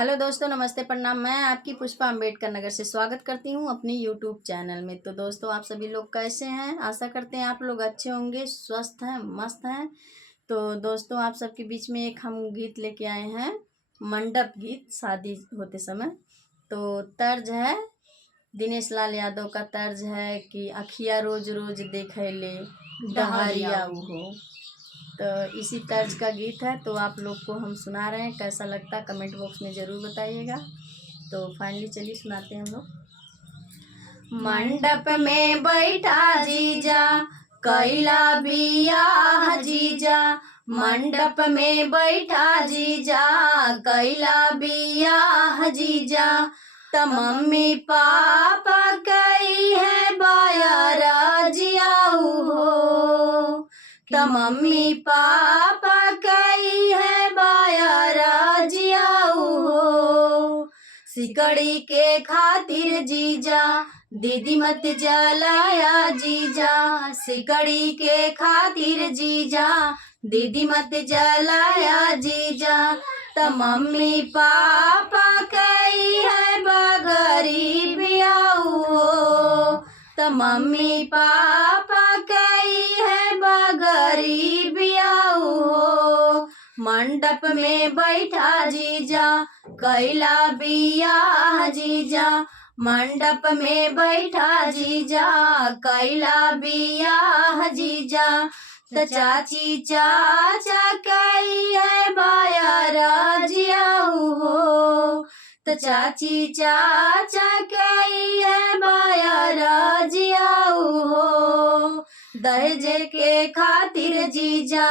Hello दोस्तों, नमस्ते, प्रणाम। मैं आपकी पुष्पा अम्बेडकर नगर से स्वागत करती हूँ अपनी यूट्यूब चैनल में। तो दोस्तों, आप सभी लोग कैसे हैं? आशा करते हैं आप लोग अच्छे होंगे, स्वस्थ हैं, मस्त हैं। तो दोस्तों, आप सबके बीच में एक हम गीत लेके आए हैं, मंडप गीत, शादी होते समय। तो तर्ज है दिनेश लाल यादव का, तर्ज है कि अखिया रोज रोज देखे ले डहरिया हो। तो इसी तर्ज का गीत है, तो आप लोग को हम सुना रहे हैं। कैसा लगता है कमेंट बॉक्स में ज़रूर बताइएगा। तो फाइनली चलिए सुनाते हैं हम लोग। मंडप में बैठा जीजा कैला बियाह जीजा, मंडप में बैठा जीजा कैला बियाह जीजा। त मम्मी पापा कई है बाया जियाऊ हो, त मम्मी पापा कई है बाया जियाऊ हो। सिकड़ी के खातिर जीजा दीदी मत जलाया जीजा, सिकड़ी के खातिर जीजा दीदी मत जलाया जीजा। त मम्मी पापा कई है बगरी बियाऊ हो, त मम्मी पापा कई है बगरी बियाऊ हो। मंडप में बैठा जीजा कैला बियाह जीजा, मंडप में बैठा जीजा कैला बियाह जीजा। त चाची चाचा कई है बाया जियाऊ हो, त चाची चाचा कई है बाया जियाऊ हो। दहेज के खातिर जीजा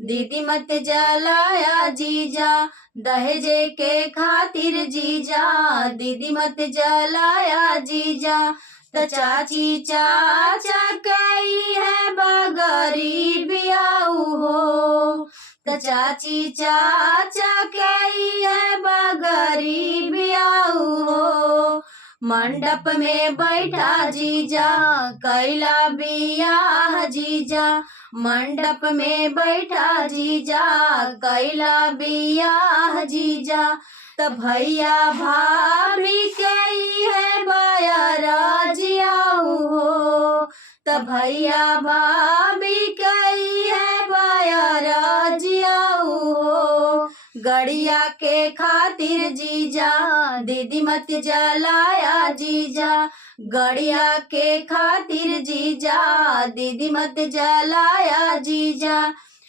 दीदी मत जलाया जीजा, दहेज के खातिर जीजा दीदी मत जलाया जीजा। त चाची चाचा कई है बगरी बियाऊ हो, त चाची चाचा कई है बगरी बियाऊ हो। मंडप में बैठा जीजा कैला बियाह जीजा, मंडप में बैठा जीजा कैला बियाह जीजा। त भैया भाभी कई है बाया जियाऊ हो, त भैया भाभी कई है बाया जियाऊ हो। गड़िया के खातिर जीजा दीदी मत जलाया जीजा, गड़िया के खातिर जीजा दीदी मत जलाया जीजा।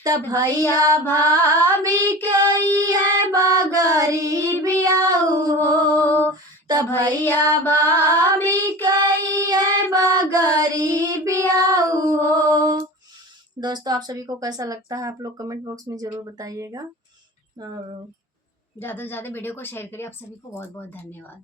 त भैया भाभी कई है बगरी बियाऊ हो, त भैया भाभी कई है बगरी बियाऊ हो। दोस्तों, आप सभी को कैसा लगता है आप लोग कमेंट बॉक्स में ज़रूर बताइएगा। और ज़्यादा से ज़्यादा वीडियो को शेयर करिए। आप सभी को बहुत बहुत धन्यवाद।